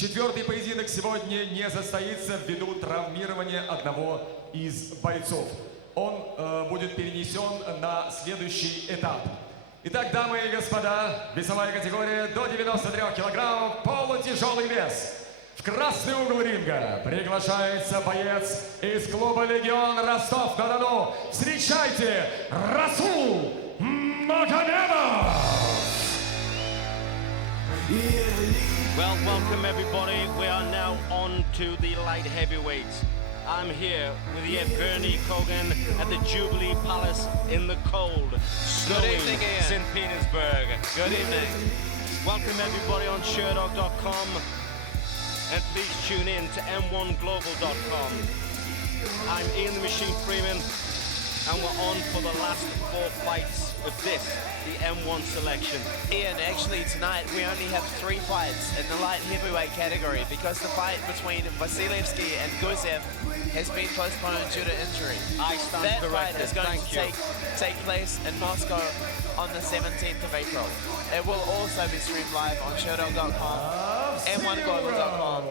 Четвертый поединок сегодня не состоится ввиду травмирования одного из бойцов. Он будет перенесен на следующий этап. Итак, дамы и господа, весовая категория до 93 килограммов, полутяжелый вес. В красный угол ринга приглашается боец из клуба «Легион» Ростов-на-Дону. Встречайте, Расул Магомедов! Well, welcome everybody. We are now on to the light heavyweights. I'm here with Yevgeny Kogan at the Jubilee Palace in the cold, snowing St. Petersburg. Good evening. Welcome everybody on Sherdog.com. And please tune in to m1global.com. I'm Ian the Machine Freeman, and we're on for the last 4 fights of this, the M1 selection. Ian, actually tonight we only have 3 fights in the light heavyweight category because the fight between Vasilevsky and Gusev has been postponed due to injury. I stand that corrected. Fight is going Thank to take place in Moscow on the 17th of April. It will also be streamed live on Sherdog.com, m1global.com,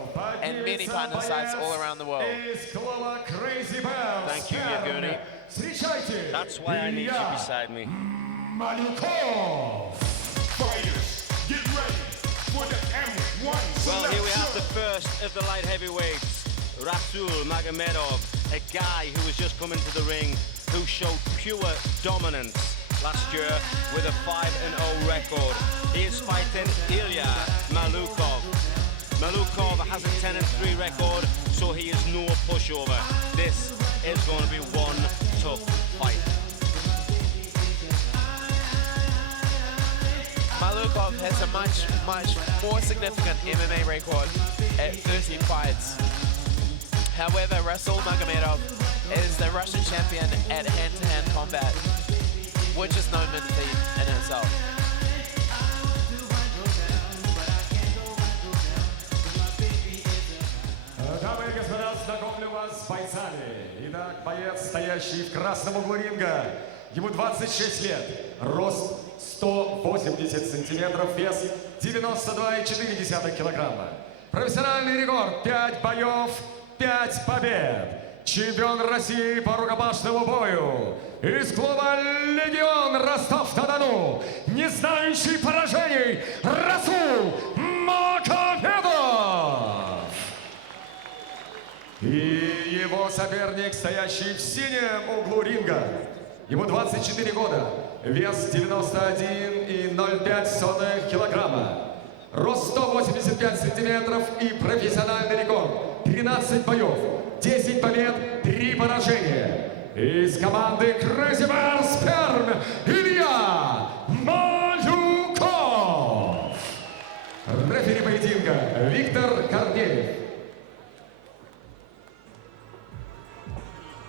and many partner sites all around the world. Thank you, Yevgeny. That's why I need you beside me. Malyukov! Fighters, get ready for the M1 selection. Well, here we have the first of the light heavyweights, Rasul Magomedov, a guy who has just come into the ring, who showed pure dominance last year with a 5-0 record. He is fighting Ilya Malyukov. Malyukov has a 10-3 record, so he is no pushover. This is going to be one tough fight. Malyukov has a much more significant MMA record at 30 fights. However, Rasul Magomedov is the Russian champion at hand-to-hand combat, which is no mean feat in itself. Дамы и господа, знакомлю вас с бойцами. Итак, боец, стоящий в красном углу ринга. Ему 26 лет, рост 180 сантиметров, вес 92,4 килограмма. Профессиональный рекорд 5 боев, 5 побед. Чемпион России по рукопашному бою. Из клуба «Легион» Ростов-на-Дону. Не знающий поражений Расул Магомедов. И его соперник, стоящий в синем углу ринга. Ему 24 года, вес 91,05 килограмма, рост 185 сантиметров и профессиональный рекорд 13 боев, 10 побед, 3 поражения. Из команды Crazy Bear Sperm Ilya Malyukov. Рефери поединка Виктор Корнеев.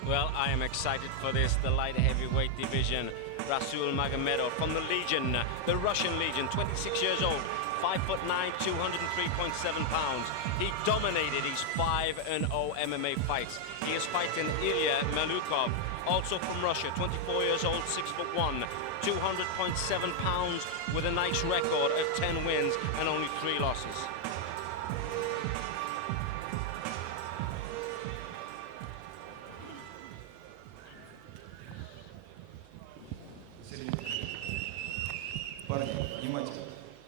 Well, I am excited for this, the light heavyweight division. Rasul Magomedov from the Legion, the Russian Legion, 26 years old, 5'9", 203.7 pounds. He dominated his 5-0 MMA fights. He is fighting Ilya Malyukov, also from Russia, 24 years old, 6'1", 200.7 pounds, with a nice record of 10 wins and only 3 losses. Парни, внимательно.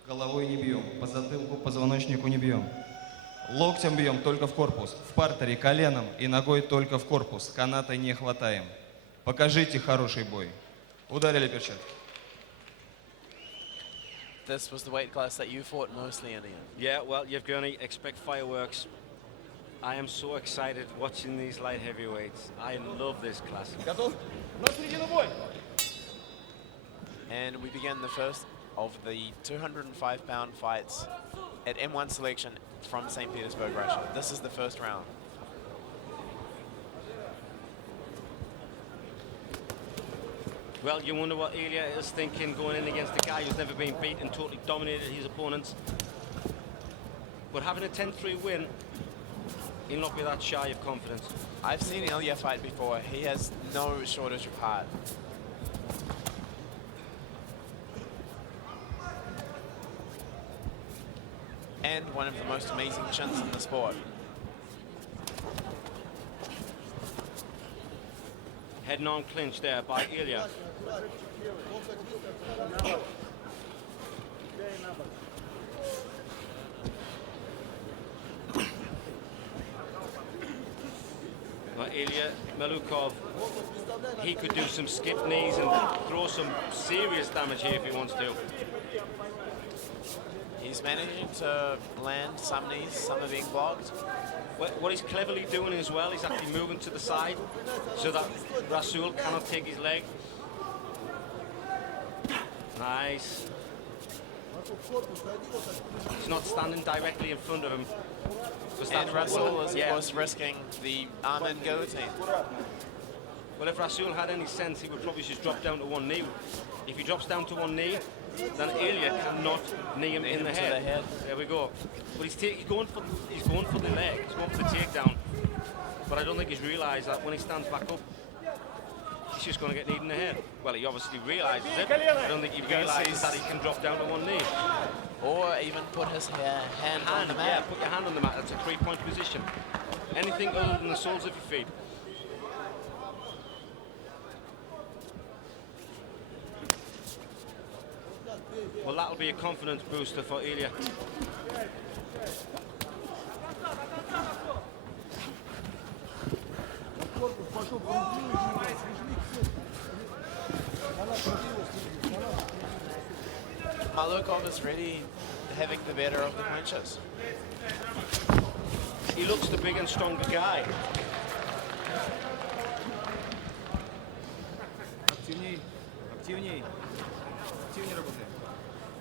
Головой не бьем, по затылку, позвоночнику не бьем. Локтем бьем только в корпус. В партере коленом и ногой только в корпус. Каната не хватаем. Покажите хороший бой. Ударили перчатки. This was the weight class that you fought mostly in, Ian. Yeah, well, Yevgeny, expect fireworks. I am so excited watching these light heavyweights. I love this class. Готов? На середину бой! And we begin the first of the 205-pound fights at M1 selection from St. Petersburg, Russia. This is the first round. Well, you wonder what Ilya is thinking going in against a guy who's never been beat and totally dominated his opponents. But having a 10-3 win, he'll not be that shy of confidence. I've seen Ilya fight before. He has no shortage of heart. and one of the most amazing chins in the sport. Heading on clinch there by Ilya. Well, Ilya Malyukov, he could do some skip knees and throw some serious damage here if he wants to. He's managing to land some knees, some are being blocked. What he's cleverly doing as well, he's actually moving to the side so that Rasul cannot take his leg. Nice. He's not standing directly in front of him. And Rasul is, of course, risking the arm-in guillotine. Well, if Rasul had any sense, he would probably just drop down to one knee. If he drops down to one knee, then Ilya cannot knee him in the head. There we go. But he's going for the leg. He's going for the takedown. But I don't think he's realised that when he stands back up, he's just going to get kneed in the head. Well, he obviously realises it. I don't think he realises that he can drop down to one knee. Or even put his hand on the mat. Yeah, put your hand on the mat. That's a 3-point position. Anything other than the soles of your feet. Well, that'll be a confidence booster for Ilya. Malyukov is really having the better of the punches. He looks the big and stronger guy.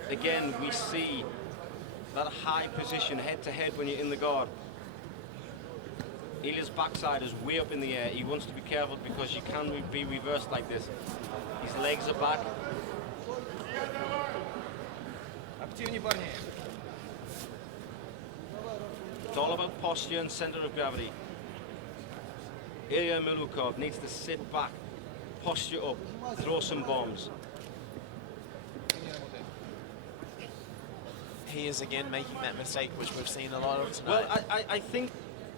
Again, we see that high position head-to-head when you're in the guard. Ilya's backside is way up in the air. He wants to be careful because you can be reversed like this. His legs are back. It's all about posture and center of gravity. Ilya Malyukov needs to sit back, posture up, throw some bombs. He is again making that mistake, which we've seen a lot of tonight. Well, I think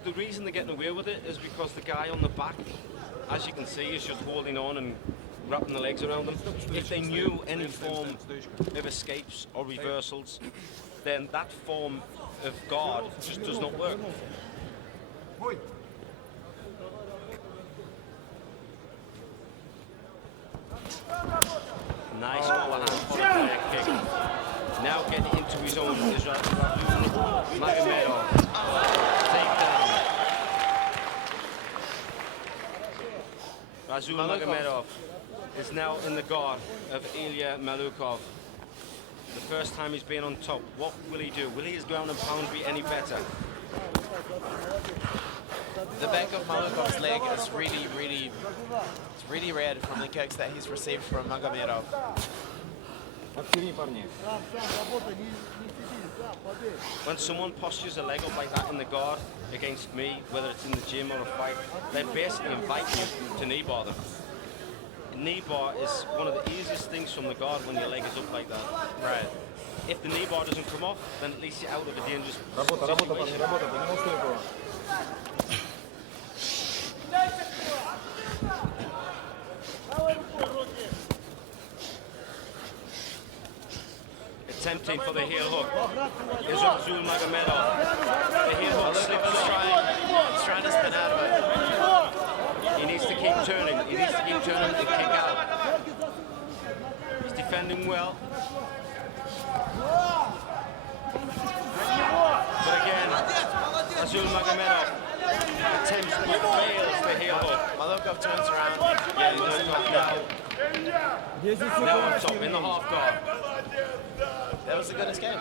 the reason they're getting away with it is because the guy on the back, as you can see, is just holding on and wrapping the legs around them. If they knew any form of escapes or reversals, then that form of guard just does not work. Nice overhand leg kick. Now getting into his own is Rasul Magomedov. Takedown. Rasul Magomedov is now in the guard of Ilya Malyukov. The first time he's been on top. What will he do? Will his ground and pound be any better? The back of Malyukov's leg is really red from the kicks that he's received from Magomedov. When someone postures a leg up like that in the guard against me, whether it's in the gym or a fight, they're basically inviting you to knee bar them. Knee bar is one of the easiest things from the guard when your leg is up like that. Right. If the knee bar doesn't come off, then at least you're out of a dangerous situation. Attempting for the heel hook is Rasul Magomedov. The heel hook slips He's trying to spin out of it. He needs to keep turning. He needs to keep turning and kick out. He's defending well. But again, Rasul Magomedov attempts but fails the heel hook. Malyukov turns around. Yeah, he's on top now. Now on top in the half guard. That was a good escape.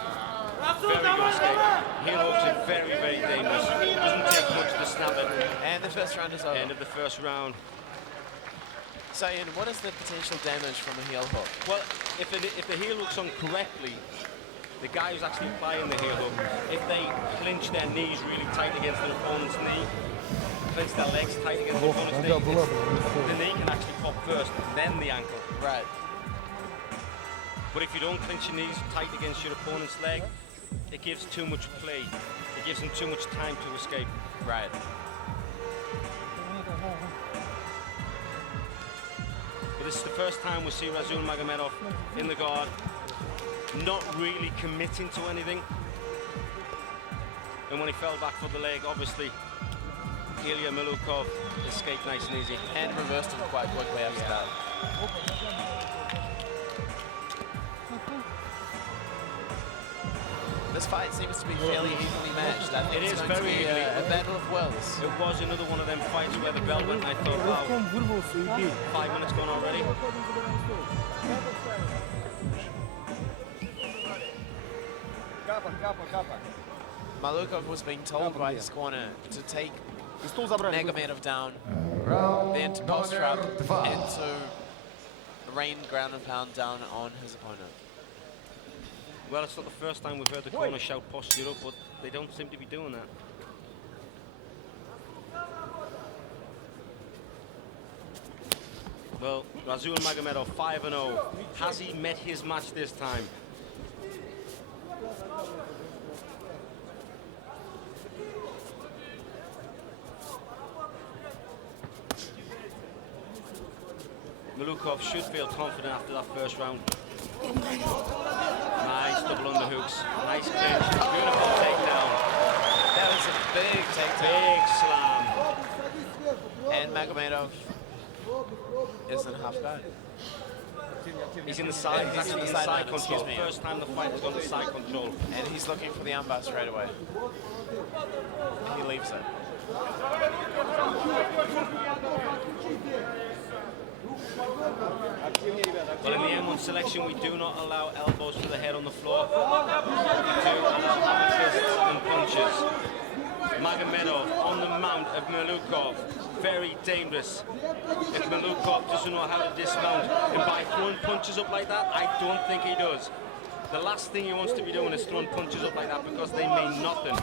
Very good escape. Heel hooks are very, very dangerous. Doesn't take much to snap it. And the first round is over. End of the first round. So, Ian, what is the potential damage from a heel hook? Well, if the heel hook's on correctly, the guy who's actually applying the heel hook, if they clinch their knees really tight against their opponent's knee, clinch their legs tight against their opponent's knee, the knee can actually pop first, then the ankle. Right. But if you don't clinch your knees tight against your opponent's leg, it gives too much play. It gives him too much time to escape. Right. But this is the first time we see Rasul Magomedov in the guard, not really committing to anything. And when he fell back for the leg, obviously, Ilya Malyukov escaped nice and easy. And reversed him quite quickly after that. This fight seems to be fairly evenly matched. I think It it's is going to very be evenly. a battle of wills. It was another one of them fights where the bell went and I thought, wow, 5 minutes gone already. Malyukov was being told by his corner to take Magomedov down, then to posture up and to rain ground and pound down on his opponent. Well, it's not the first time we've heard the corner shout posture up, but they don't seem to be doing that. Well, Rasul Magomedov 5-0. Has he met his match this time? Malyukov should feel confident after that first round. Nice double underhooks. Nice clinch. Beautiful takedown. That was a big takedown. Big slam. And Magomedov is in half guard. He's in the side. He's actually in the side control. First time the fight has gone to side control. And he's looking for the armbar straight away. He leaves it. Well, in the M1 selection, we do not allow elbows to the head on the floor. We do allow hammer fists and punches. Magomedov on the mount of Malyukov. Very dangerous. If Malyukov doesn't know how to dismount, and by throwing punches up like that, I don't think he does. The last thing he wants to be doing is throwing punches up like that because they mean nothing.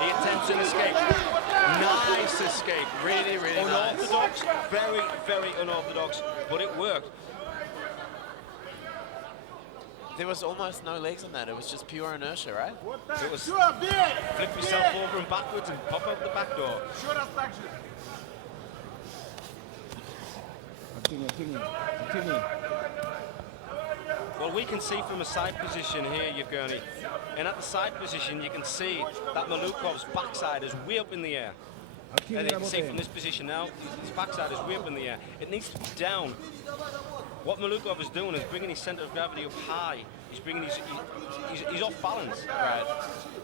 He attempts an escape. Nice escape. Really, really nice. Unorthodox. Very, very unorthodox, but it worked. There was almost no legs on that. It was just pure inertia, right? It was flip yourself over and backwards and pop out the back door. Well, we can see from a side position here, Yevgeny, and at the side position you can see that Malyukov's backside is way up in the air. And you can see from this position now, his backside is way up in the air. It needs to be down. What Malyukov is doing is bringing his center of gravity up high. He's bringing he's off balance. Right.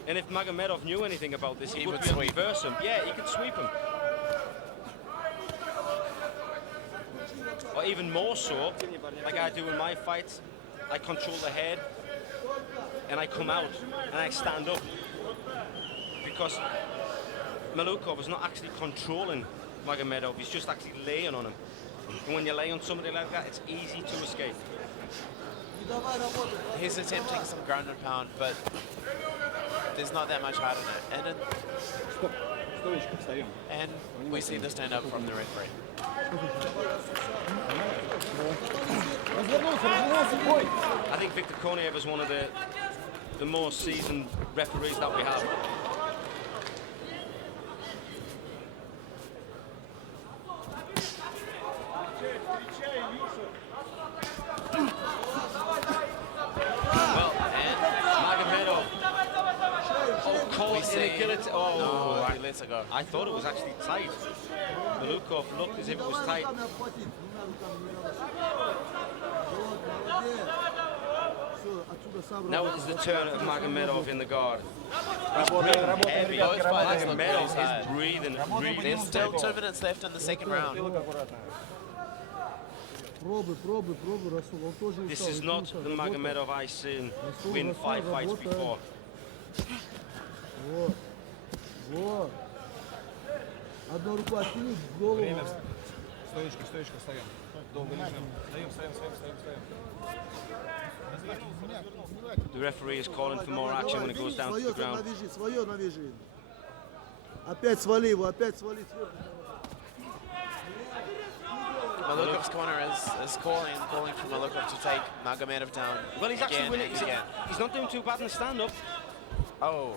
And if Magomedov knew anything about this, he would would be able to sweep. reverse him. Yeah, he could sweep him. Or even more so, like I do in my fights, I control the head, and I come out, and I stand up. Because Malyukov is not actually controlling Magomedov, he's just actually laying on him. And when you lay on somebody like that, it's easy to escape. He's attempting some ground and pound, but there's not that much heart in it. And we see the stand up from the referee. I think Viktor Koniev is one of the more seasoned referees that we have. Well, and Magomedov. Oh, caught in a guillotine. Oh, He lets it go. I thought it was actually tight. Malyukov looked as if it was tight. Now it's the turn of Magomedov in the guard. He's breathing heavy. Both fighters look Magomedov really tired. is breathing There's still heavy. 2 minutes left in the second round. This is not the Magomedov I've seen win 5 fights before. Одну руку откинуть, голову. Стоечка, встаем. Долго лежим. Встаем. The referee is calling for more action when it goes down to the ground. Свое навяжи. Опять свали его, опять свали сверху. Malyukov's corner is calling for Malyukov to take Magomedov down Well, he's actually again winning. and again. He's not doing too bad in the stand-up. Oh,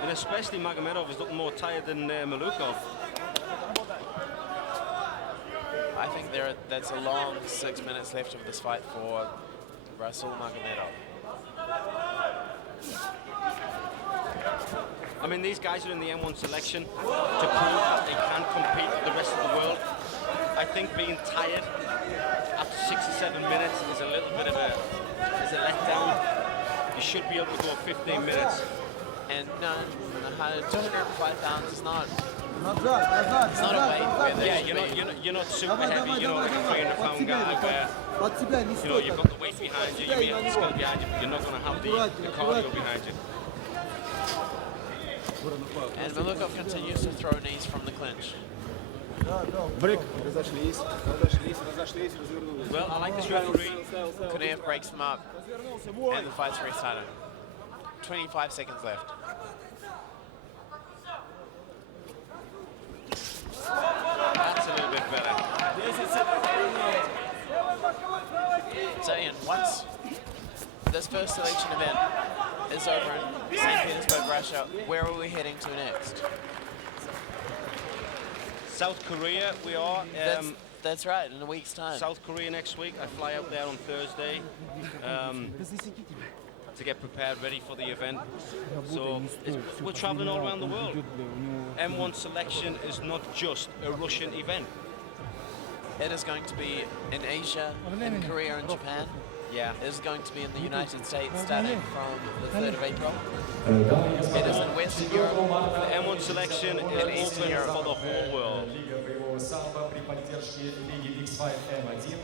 And especially Magomedov is looking more tired than Malyukov. I think that's a long 6 minutes left of this fight for Rasul Magomedov. I mean, these guys are in the M1 selection to prove that they can compete with the rest of the world. I think being tired after 6 or 7 minutes is a little bit of a letdown. You should be able to go 15 minutes. And no, 205 pounds is not. Назад, назад, It's not a weight where they Yeah, should be. you're not super heavy, you know, like a 300-pound guy where, Под себя не you know, you've got the weight behind you, you may have the skill behind you, but you're not going to have the cardio behind you. And Malyukov continues to throw knees from the clinch. Well, I like this referee. Kunev breaks him up, and the fight's restarted. 25 seconds left. That's a little bit better. So Ian, once this first selection event is over in St. Petersburg, Russia, where are we heading to next? South Korea, we are. That's right, in a week's time. South Korea next week. I fly out there on Thursday to get prepared, ready for the event. So we're traveling all around the world. M1 selection is not just a Russian event. It is going to be in Asia, in Korea and Japan. Yeah. It is going to be in the United States starting from the 3rd of April. It is in Western Europe. The M1 selection is open for the whole world. Лига боевого самбо при поддержке Лиги X5 M1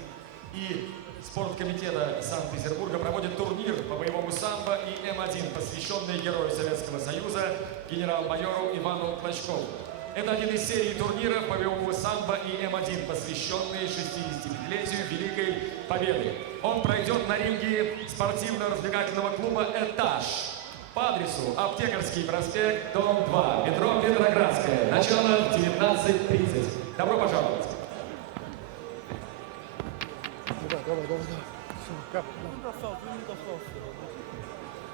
и спорткомитета Санкт-Петербурга проводит турнир по боевому самбо и М1, посвященный герою Советского Союза генерал-майору Ивану Клочкову. Это один из серий турниров по боевому самбо и М1, посвященные 65-летию Великой Победы. Он пройдет на ринге спортивно-развлекательного клуба «Этаж» по адресу Аптекарский проспект, дом 2, метро Петроградская. Начало в 19:30. Добро пожаловать!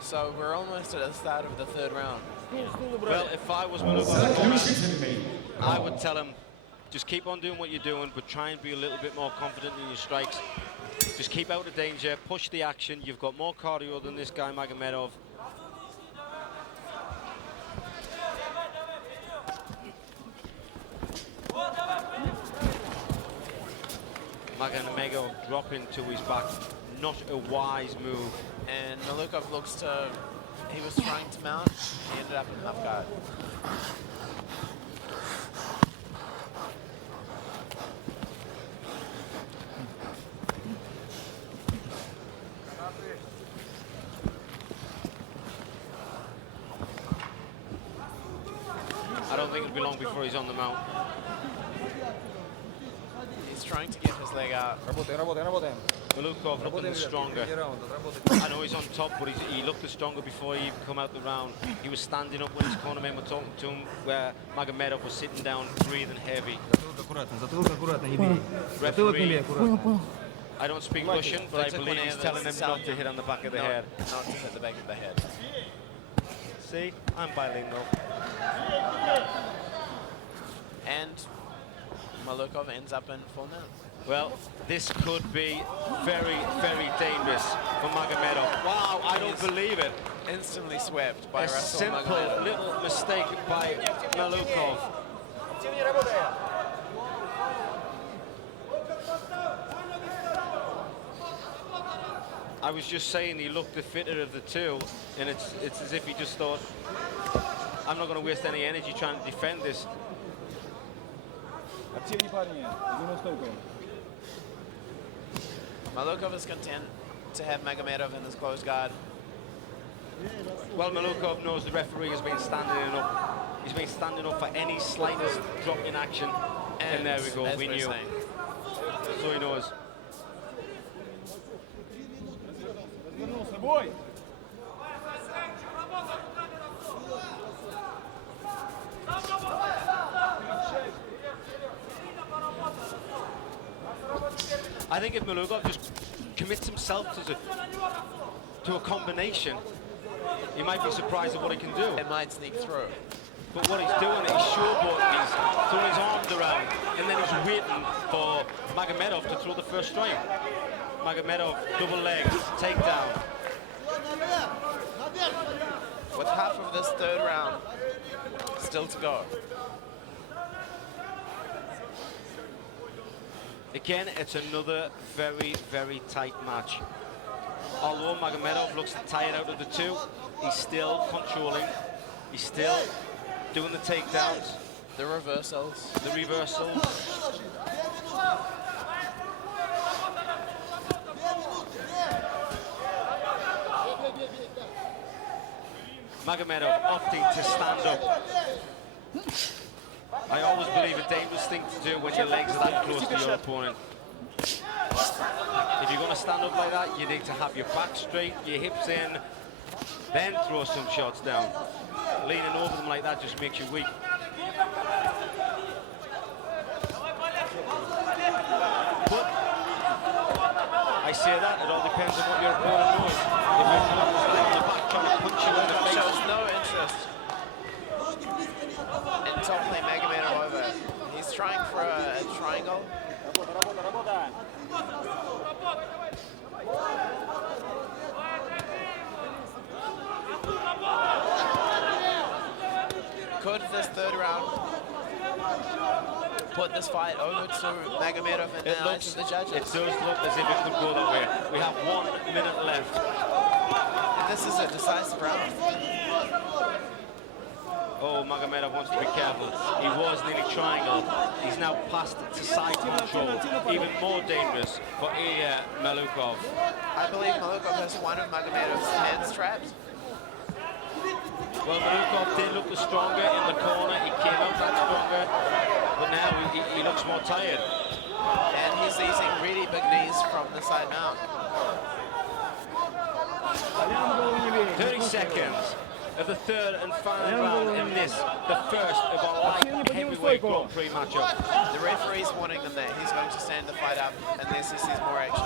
So we're almost at the start of the 3rd round. Well, if I was Malyukov, Заключительный. I would tell him, just keep on doing what you're doing, but try and be a little bit more confident in your strikes. Just keep out of danger, push the action. You've got more cardio than this guy, Magomedov. Magomedov dropping to his back, not a wise move. And Malyukov looks to, he was trying to mount, he ended up in half guard. I don't think it'll be long before he's on the mount. He's trying to get his leg out. Malyukov looking stronger. I know he's on top, but he looked stronger before he even come out the round. He was standing up when his cornermen were talking to him, where Magomedov was sitting down, breathing heavy. Referee, I don't speak Russian, but I believe he's telling him not to hit on the back of the head. Not to hit the back of the head. See, I'm bilingual. And Malyukov ends up in full mount. Well, this could be very, very dangerous for Magomedov. Wow, I don't believe it. Instantly swept by A Rasul simple Magomedov. little mistake by Malyukov. I was just saying he looked the fitter of the two, and it's as if he just thought, I'm not going to waste any energy trying to defend this. Malyukov is content to have Magomedov in his closed guard. Well, Malyukov knows the referee has been standing up. He's been standing up for any slightest drop in action. And there we go, as we we're knew. saying, So he knows. I think if Malyukov just commits himself to a combination, he might be surprised at what he can do. It might sneak through. But what he's doing is showboating, he's throwing his arms around, and then he's waiting for Magomedov to throw the first strike. Magomedov, double legs, takedown. With half of this third round still to go. Again, it's another very, very tight match. Although Magomedov looks tired out of the two, he's still controlling. He's still doing the takedowns. The reversals. The reversals. Magomedov opting to stand up. I always believe a dangerous thing to do when your legs are that close to your opponent. If you're going to stand up like that, you need to have your back straight, your hips in, then throw some shots down. Leaning over them like that just makes you weak. But I say that, it all depends on what your opponent knows. If your opponent is laying on the back trying to punch you in the face. Shows no interest in toppling Magomedov over. He's trying for a triangle. Could this third round put this fight over to Magomedov in the eyes of the judges? It does look as if it could go that way. We have 1 minute left. This is a decisive round. Oh, Magomedov wants to be careful. He was nearly triangle. He's now passed to side control. Even more dangerous for Ilya Malyukov. I believe Malyukov has one of Magomedov's hands trapped. Well, Malyukov did look the stronger in the corner. He came out that stronger, but now he looks more tired. And he's using really big knees from the side mount. 30 seconds of the third and final round in this, the first of our light heavyweight Grand Prix matchup. The referee's warning them that he's going to stand the fight up unless he sees more action.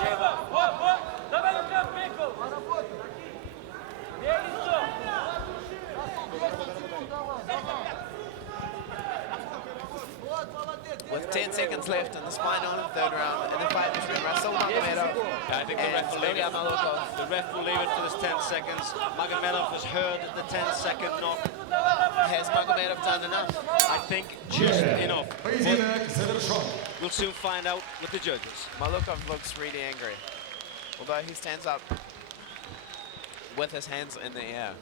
With 10 seconds left in the final third round in the fight between Rasul Magomedov I think the and ref will leave Ilya it. Malyukov. The ref will leave it for this 10 seconds. Magomedov has heard the 10-second knock. Has Magomedov done enough? I think just enough. Поединок завершен. We'll soon find out with the judges. Malyukov looks really angry, although he stands up with his hands in the air.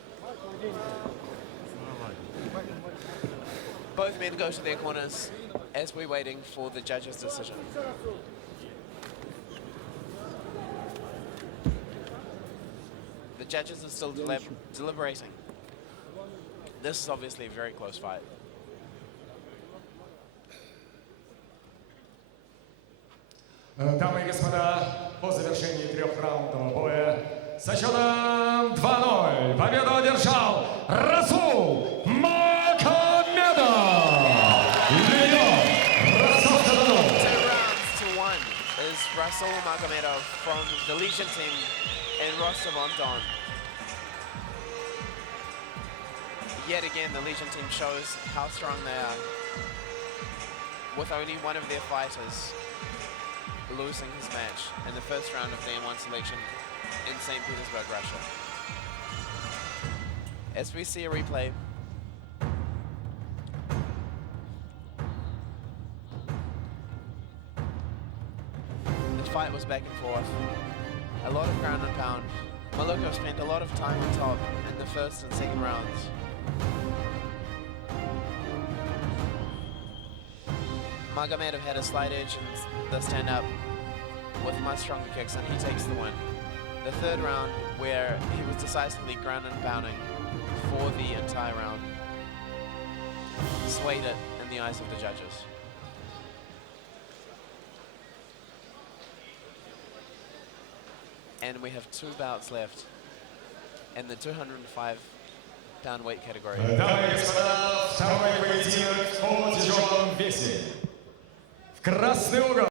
Both men go to their corners as we're waiting for the judge's decision. The judges are still deliberating. This is obviously a very close fight. Дамы и господа, по завершении трехраундового боя со счетом 2-0 победу одержал Расул Магомедов. Is Rasul Magomedov from the Legion team in Rostov-on-Don. Yet again, the Legion team shows how strong they are, with only one of their fighters losing his match in the first round of the M1 selection in St. Petersburg, Russia. As we see a replay, the fight was back and forth, a lot of ground and pound. Malyukov spent a lot of time on top in the first and second rounds. Magomedov had a slight edge in the stand-up with much stronger kicks, and he takes the win. The third round, where he was decisively ground and pounding for the entire round, swayed it in the eyes of the judges. And we have 2 bouts left in the 205-pound weight category. Дамы и господа, второй поединок в полутяжелом весе. В красный угол